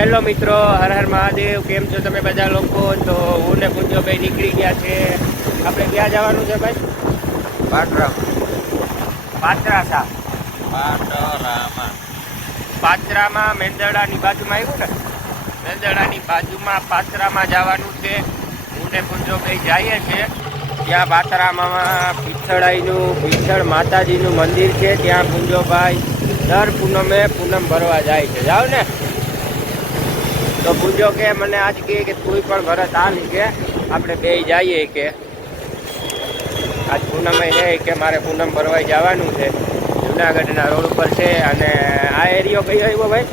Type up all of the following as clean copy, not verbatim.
Hello મિત્રો, હર હર મહાદેવ. કેમ છો તમે બધા લોકો? તો હું ને પૂંજો ભાઈ નીકળી ગયા છે. આપણે ક્યાં જવાનું છે ભાઈ? પાત્રા પાત્રામાં મેંદરડાની બાજુમાં આવ્યું ને, મેંદરડાની બાજુમાં પાત્રામાં જવાનું છે. હું ને પૂંજો ભાઈ જઈએ છીએ. ત્યાં પાત્રામાં પીછળ માતાજીનું મંદિર છે. ત્યાં પૂંજોભાઈ દર પૂનમે પૂનમ ભરવા જાય છે. જાવ ને તો પૂંજો કે મને આજ કે તું પણ ભરત આવી કે આપણે બે જઈએ કે આજ પૂનમે છે કે મારે પૂનમ ભરવાઈ જવાનું છે. જુનાગઢના રોડ ઉપર છે. અને આ એરિયો કયો આવ્યો ભાઈ?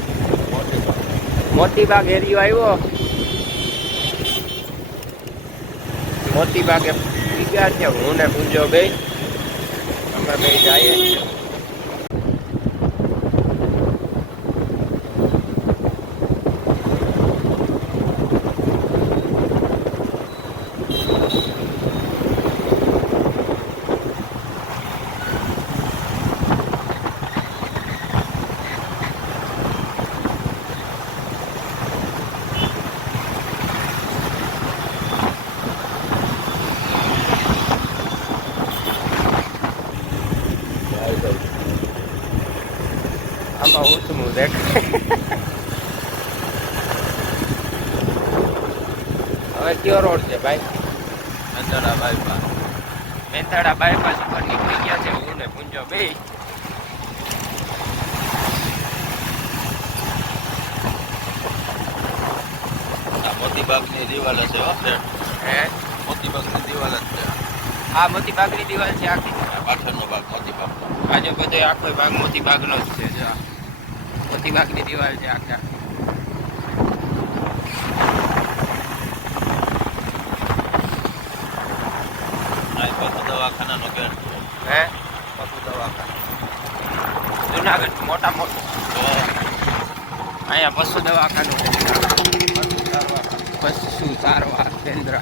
મોતીબાગ એરિયો આવ્યો. મોતીબાગે ગયા છે. હું ને પૂંજો ભાઈ અમે બે જઈએ છીએ. આમાં હું શું દેખાય હવે કયો રોડ છે ભાઈ? મેંદરડા બાયપાસ ઉપર નીકળી ગયા છે. હું ને પૂંજો બે મોતીબાગની દિવાલ છે. હે મોતીબાગની દિવાલ જ છે. આ મોતીબાગની દિવાલ છે આખી. પાછળનો ભાગ મોતીબાગ. આજે બધો આખો ભાગ મોતીબાગનો જ છે. જો મોતીબાગની દિવાલ છે આખા. પશુ દવાખાનાનો ગેટ. હે પશુ દવાખાના જુનાગઢ મોટા મોટું અહીંયા પશુ દવાખાનું છે. પશુ સારવાર કેન્દ્ર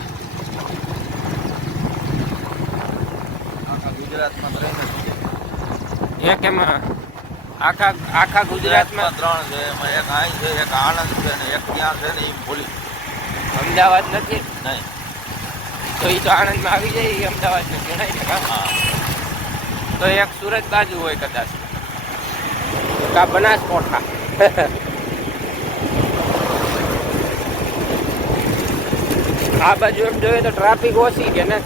આખા ગુજરાતમાં એક એમાં આખા ગુજરાતમાં 3 છે. એમાં એક અહીં છે, એક આણંદ છે ને એક ત્યાં છે ને એ ભૂલી. અમદાવાદ નથી નહીં તો એ તો આણંદમાં આવી જાય. એ અમદાવાદમાં જણાય ને કામ. હા તો એક સુરત બાજુ હોય કદાચ, કા બનાસકોઠા. આ બાજુ એમ જોઈએ તો ટ્રાફિક ઓછી છે ને,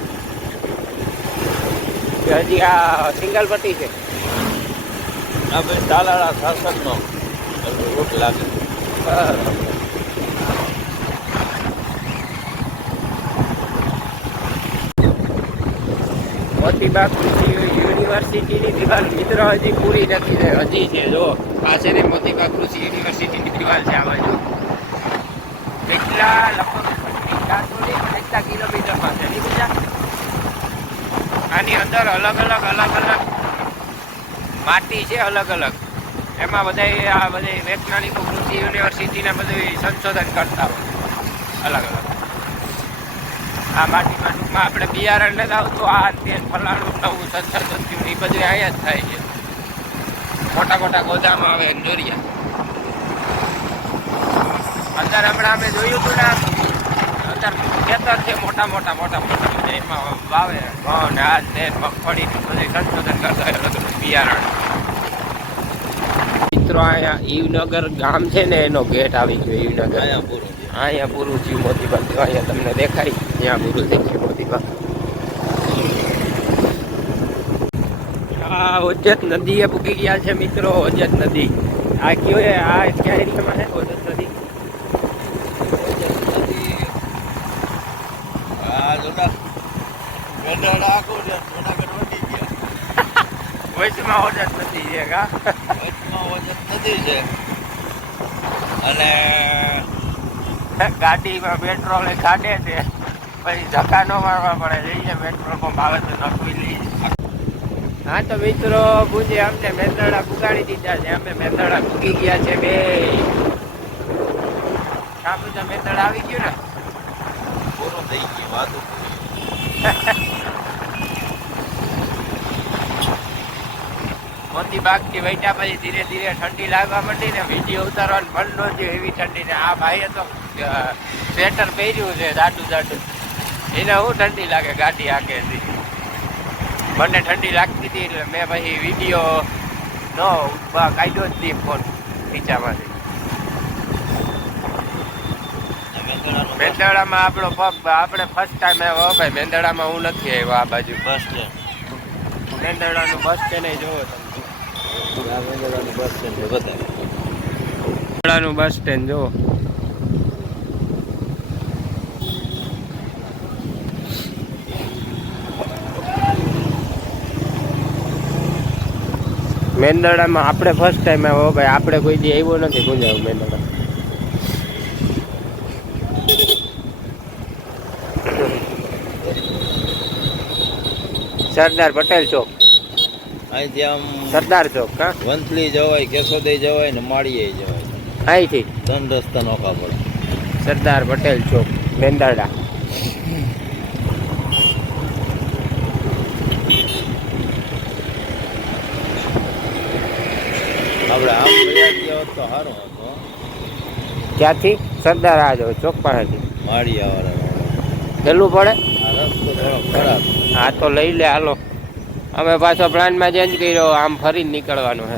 હજી આ સિંગલ પટ્ટી છે. આ ભાઈ તાલાળા શાસકનો રૂટ લાગે. મોતીબાગ કૃષિ યુનિવર્સિટીની દિવાલ મિત્રો હજી પૂરી નથી થઈ. હજી છે. જો આ છે ને મોતીબાગ કૃષિ યુનિવર્સિટીની દિવાલ છે. આ બાજુ કેટલા લગભગ કિલોમીટરમાં છે નહીં બધા. આની અંદર અલગ અલગ માટી છે. અલગ અલગ એમાં બધા આ બધી વૈજ્ઞાનિકો કૃષિ યુનિવર્સિટીને બધું સંશોધન કરતા હોય અલગ અલગ. આ માટીમાં ટૂંકમાં આપણે બિયારણ લેતા આવતું આ તે ફલાણું નવું સંશોધન થયું એ બધું અહીંયા જ થાય છે. મોટા ગોદામ આવે જોરિયા અંદર. હમણાં અમે જોયું હતું ને અંદર ખેતર છે મોટા એમાં વાવે ઘઉં ને આ તે મગફળી બધું સંશોધન કરતા હોય અલગ બિયારણ. મિત્રો અહીંયા ઈવનગર ગામ છે ને એનો ગેટ આવી ગયો. ઈવનગર અહીંયા પૂરું થયું મોતીબાગ. અહીંયા તમને દેખાય ત્યાં પૂરું થઈ ગયું મોતીબાગ. આ ઓજત નદીએ પૂકી ગયા છે મિત્રો. ઓજત નદી આ કયો આ ક્યાં એરિયામાં છે ઓજત નદી? વચમાં ઓજત નદી છે કા? નથી છે. અને ગાડીમાં પેટ્રોલ કાઢે છે પછી ધક્કા ન મારવા પડે. જઈને પેટ્રોલ પંપ આવે તો નખવી લઈએ. હા તો મિત્રો પૂજે અમને મેંદરડા પુગાડી દીધા છે. અમે મેંદરડા પૂગી ગયા છે બે. સાબુ તો મેંદરડા આવી ગયું ને, પૂરું થઈ ગયું વાતું. મોતી બાગથી વૈટા પછી ધીરે ધીરે ઠંડી લાગવા માંડી ને વિડીયો ઉતારવાનું મન ન થયું એવી ઠંડી ને આ ભાઈએ તો સ્વેટર પહેર્યું છે જાડું જાડું એને હું ઠંડી લાગે ગાડી આગળથી મને ઠંડી લાગતી હતી એટલે મેં પછી વિડીયો નો કાઢ્યો જ નહીં ફોન ખીચામાંથી. મેંદડામાં આપણો પગ આપણે ફર્સ્ટ ટાઈમ આવ્યો ભાઈ. મેંદડામાં હું નથી આવ્યો આ બાજુ. બસ સ્ટેન્ડ મેંદડાનું બસ સ્ટેન્ડ જોવો તમે. મેંદડાનું બસ સ્ટેન્ડ બતાવે. મેંદડાનું બસ સ્ટેન્ડ જોવો. મેંદડામાં આપણે ફર્સ્ટ ટાઈમ આવ્યો ભાઈ. આપણે કોઈ દી આવ્યો નથી ગુંજાવ મેંદડા. સરદાર પટેલ ચોક. અહીંથી આમ સરદાર ચોક હા. વંથલી જવાય, કેશોદય જવાય ને માળીએ જવાય. અહીંથી 3 રસ્તા નોખા પડે. સરદાર પટેલ ચોક મેંદરડા. આપણે આમ ગયા ગયા હોત તો સારું હતું. ક્યાંથી? સરદાર આ જો ચોક પાસેથી માળિયાવાળા ગેલું પડે. આ રસ્તો થોડો ખરાબ. હા તો લઈ લે હાલો. અમે પાછો પ્લાનમાં ચેન્જ કર્યો, આમ ફરીને નીકળવાનું હે.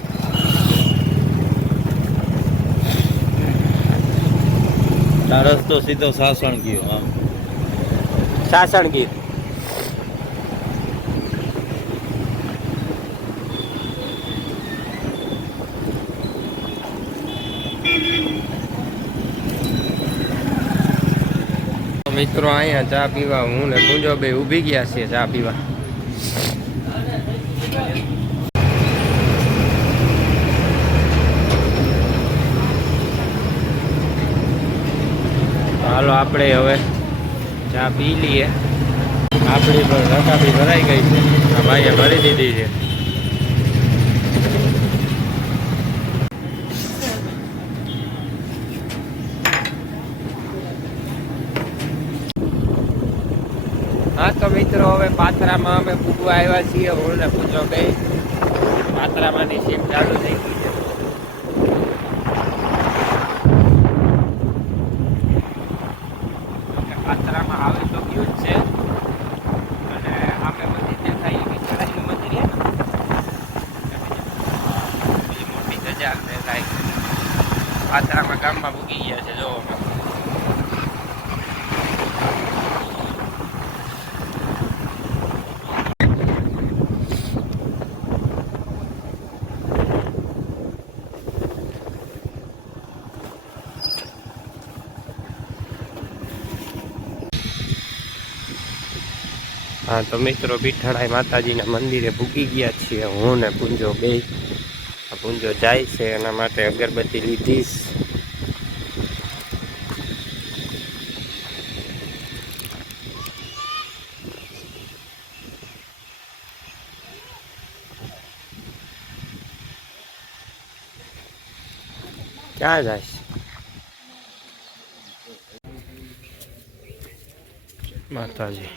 આ રસ્તો સીધો સાસણ ગયો આમ. સાસણગીર. મિત્રો અહીંયા ચા પીવા હું ને ગુંજો બે ઊભી ગયા છીએ ચા પીવા. હાલો આપણે હવે ચા પી લઈએ. આપણી પણ રકાબી ભરાઈ ગઈ છે. આ ભાઈએ ભરી દીધી છે. હા તો મિત્રો હવે પાથરામાં અમે પૂગવા આવ્યા છીએ. હું ને પૂછો ગઈ પાથરામાંની સીમ ચાલુ થઈ ગઈ છે. પાથરામાં આવી તો ગયું જ છે અને આપણે બધી દેખાય કે ચડાઈનું મંદિર છે. મોટી સજા દેખાય. પાથરામાં ગામમાં પૂગી ગયા છે જોવો. હા તો મિત્રો બીઠાળાઈ માતાજીના મંદિરે ભૂકી ગયા છીએ હું ને પૂંજો બે. પૂંજો જાય છે એના માટે અગરબત્તી લીધીશ. ક્યાં જાય માતાજી?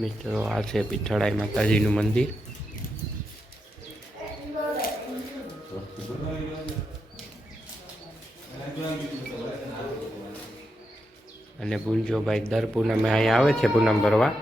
મિત્રો આ છે પીઠળાઈ માતાજીનું મંદિર. અને ભુંજોભાઈ દર પૂનમે અહીંયા આવે છે પૂનમ ભરવા.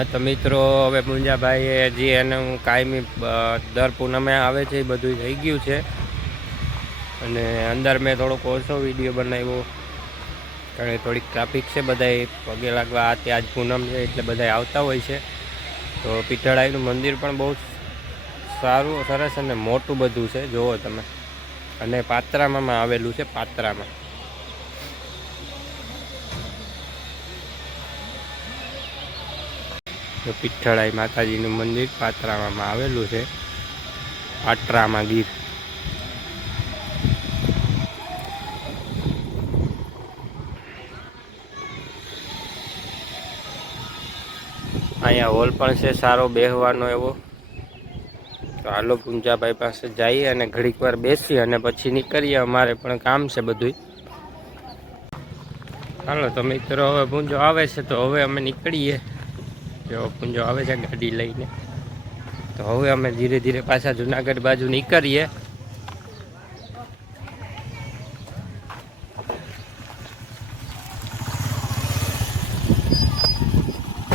હા તો મિત્રો, હવે મુંજાભાઈએ હજી એનું કાયમી દર પૂનમે આવે છે એ બધું થઈ ગયું છે. અને અંદર મેં થોડોક ઓછો વિડીયો બનાવ્યો, કારણ કે થોડીક ટ્રાફિક છે. બધાય પગે લાગવા આજ પૂનમ છે એટલે બધા આવતા હોય છે. તો પીઠળાઈનું મંદિર પણ બહુ સારું, સરસ અને મોટું બધું છે, જુઓ તમે. અને પાત્રામાં આવેલું છે, પાત્રામાં. તો પીઠળાઈ માતાજીનું મંદિર પાત્રામાં આવેલું છે, પાત્રામાં ગીર. અહીંયા હોલ પણ છે સારો બેહવાનો એવો. તો હાલો પુંજાભાઈ પાસે જઈએ અને ઘડીક વાર બેસી અને પછી નીકળીએ. અમારે પણ કામ છે બધું. હાલો તો મિત્રો, હવે પૂંજો આવે છે તો હવે અમે નીકળીએ. જો પૂંજો આવે છે ગાડી લઈને, તો હવે અમે ધીરે ધીરે પાછા જુનાગઢ બાજુ નીકળીએ.